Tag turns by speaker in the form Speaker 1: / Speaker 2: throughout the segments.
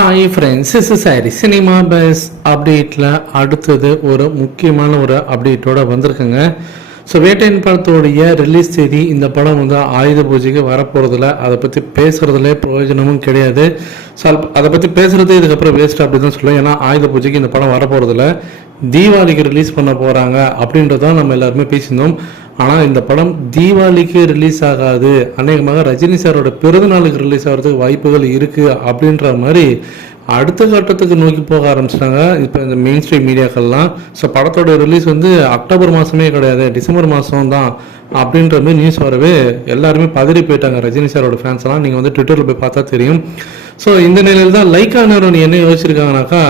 Speaker 1: Hi friends is sorry cinema buzz அப்டேட்டில் அடுத்தது ஒரு முக்கியமான ஒரு அப்டேட்டோட வந்திருக்குங்க. ஸோ வேட்டையின் படத்தோடைய ரிலீஸ் தேதி இந்த படம் வந்து ஆயுத பூஜைக்கு வரப்போகிறதில்ல அதை பற்றி பேசுகிறதுல பிரயோஜனமும் கிடையாது. ஸோ அதை பற்றி பேசுகிறது இதுக்கப்புறம் வேஸ்ட் அப்படி தான் சொல்லுவேன். ஏன்னா ஆயுத பூஜைக்கு இந்த படம் வரப்போகிறதில்ல தீபாவளிக்கு ரிலீஸ் பண்ண போகிறாங்க அப்படின்றதான் நம்ம எல்லாருமே பேசியிருந்தோம். ஆனால் இந்த படம் தீபாவளிக்கு ரிலீஸ் ஆகாது. அநேகமாக ரஜினி சாரோட பிறந்தநாளுக்கு ரிலீஸ் ஆகிறதுக்கு வாய்ப்புகள் இருக்குது அப்படின்ற மாதிரி அடுத்த கட்டத்துக்கு நோக்கி போக ஆரம்பிச்சிட்டாங்க. இப்போ இந்த மெயின் ஸ்ட்ரீம் மீடியாக்கள்லாம். ஸோ படத்தோட ரிலீஸ் வந்து அக்டோபர் மாதமே கிடையாது. டிசம்பர் மாதம் தான் அப்படின்ற மாதிரி நியூஸ் வரவே எல்லாருமே பதறி போயிட்டாங்க ரஜினி சாரோட ஃபேன்ஸ்லாம் நீங்கள் வந்து ட்விட்டரில் போய் பார்த்தா தெரியும். ஸோ இந்த நிலையில் தான் லைக்கா நிறுவனம் என்ன யோசிச்சிருக்காங்கனாக்கா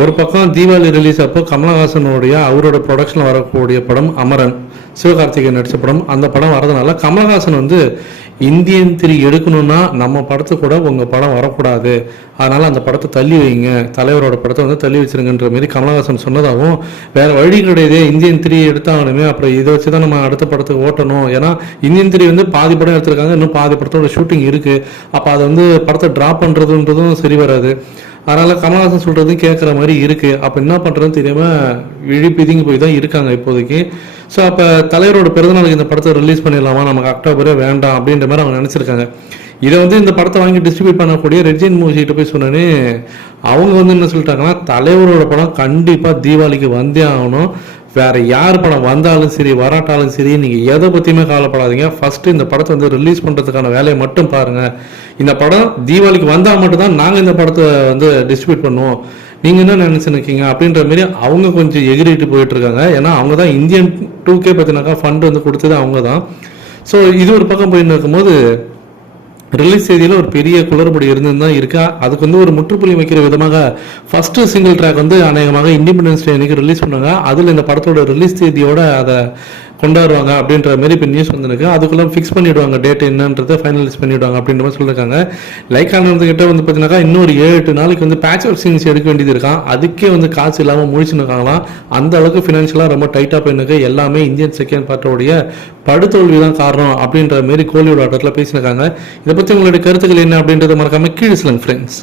Speaker 1: ஒரு பக்கம் தீபாவளி ரிலீஸ் அப்போ கமலஹாசனுடைய அவரோட ப்ரொடக்ஷனில் வரக்கூடிய படம் அமரன். சிவகார்த்திகேயன் நடித்த படம் அந்த படம் வரதுனால கமலஹாசன் வந்து இந்தியன் திரி எடுக்கணும்னா நம்ம படத்து கூட உங்கள் படம் வரக்கூடாது. அதனால் அந்த படத்தை தள்ளி வைங்க. தலைவரோட படத்தை வந்து தள்ளி வச்சிருங்கன்ற மாரி கமலஹாசன் சொன்னதாகவும் வேறு வழி கிடையாது. இந்தியன் திரி எடுத்தாலுமே அப்புறம் இதை வச்சு தான் நம்ம அடுத்த படத்துக்கு ஓட்டணும். ஏன்னா இந்தியன் திரி வந்து பாதி படம் எடுத்திருக்காங்க. இன்னும் பாதி படத்தோட ஷூட்டிங் இருக்குது அப்போ அதை வந்து படத்தை ட்ராப் பண்ணுறதுன்றதும் சரி வராது. அதனால் கமல்ஹாசன் சொல்கிறது கேட்குற மாதிரி இருக்குது அப்போ என்ன பண்ணுறதுன்னு தெரியாமல் விழி பிதுங்கி போய் தான் இருக்காங்க இப்போதைக்கு. ஸோ அப்போ தலைவரோட பிறந்தநாளுக்கு இந்த படத்தை ரிலீஸ் பண்ணிடலாமா? நமக்கு அக்டோபரே வேண்டாம் அப்படின்ற மாதிரி அவங்க நினச்சிருக்காங்க. இதை வந்து இந்த படத்தை வாங்கி டிஸ்ட்ரிபியூட் பண்ணக்கூடிய ரெஜின் மூவிகிட்ட போய் சொன்னோன்னே அவங்க வந்து என்ன சொல்லிட்டாங்கன்னா தலைவரோட படம் கண்டிப்பாக தீபாவளிக்கு வந்தே ஆகணும். வேற யார் படம் வந்தாலும் சரி வராட்டாலும் சரி நீங்க எதை பத்தியுமே கவலைப்படாதீங்க. ஃபர்ஸ்ட் இந்த படத்தை வந்து ரிலீஸ் பண்றதுக்கான வேலையை மட்டும் பாருங்க. இந்த படம் தீபாவளிக்கு வந்தா மட்டும்தான் நாங்கள் நாங்க இந்த படத்தை வந்து டிஸ்ட்ரிபியூட் பண்ணுவோம். நீங்க என்ன நினைச்சுருக்கீங்க அப்படின்ற மாதிரி அவங்க கொஞ்சம் எகிரிட்டு போயிட்டு இருக்காங்க ஏன்னா அவங்க தான் இந்தியன் டூ கே பார்த்தினாக்கா ஃபண்ட் வந்து கொடுத்தது அவங்க தான் ஸோ இது ஒரு பக்கம் போயின்னு இருக்கும்போது ரிலீஸ் செய்தியில் ஒரு பெரிய குளறுபடி இருந்து தான் இருக்கா? அதுக்கு வந்து ஒரு முற்றுப்புள்ளி வைக்கிற விதமாக ஃபர்ஸ்ட் சிங்கிள் ட்ராக் வந்து அநேகமாக இண்டிபெண்டன்ஸ் டே அன்னைக்கு ரிலீஸ் பண்ணாங்க. அதில் இந்த படத்தோட ரிலீஸ் தேதியோட அதை கொண்டாடுவாங்க அப்படின்ற மாதிரி இப்போ நியூஸ் வந்துருக்கு. அதுக்குள்ளே ஃபிக்ஸ் பண்ணிவிடுவாங்க டேட் என்னன்றதை ஃபைனலைஸ் பண்ணிவிடுவாங்க அப்படின்ற மாதிரி சொல்லியிருக்காங்க லைக் ஆனதுக்கிட்ட வந்து பார்த்தீங்கன்னாக்கா இன்னொரு ஏழு எட்டு நாளைக்கு வந்து பேட்ச் ஆஃப் சீன்ஸ் எடுக்க வேண்டியது இருக்கான் அதுக்கே வந்து காசு இல்லாமல் முடிச்சுருக்காங்களாம் இருக்காங்களாம் அந்த அளவுக்கு ஃபினான்ஷியலாக ரொம்ப டைட்டாக போயிருக்கு எல்லாமே இந்தியன் செகண்ட் பார்ட்டோடைய படுதோல்வி தான் காரணம் அப்படின்ற மாதிரி கோலிவுட் ஆட்டத்தில் பேசியிருக்காங்க இதை பற்றி உங்களுடைய கருத்துக்கள் என்ன அப்படின்றத மறக்காமல் கீழே சொல்லுங்கள் ஃப்ரெண்ட்ஸ்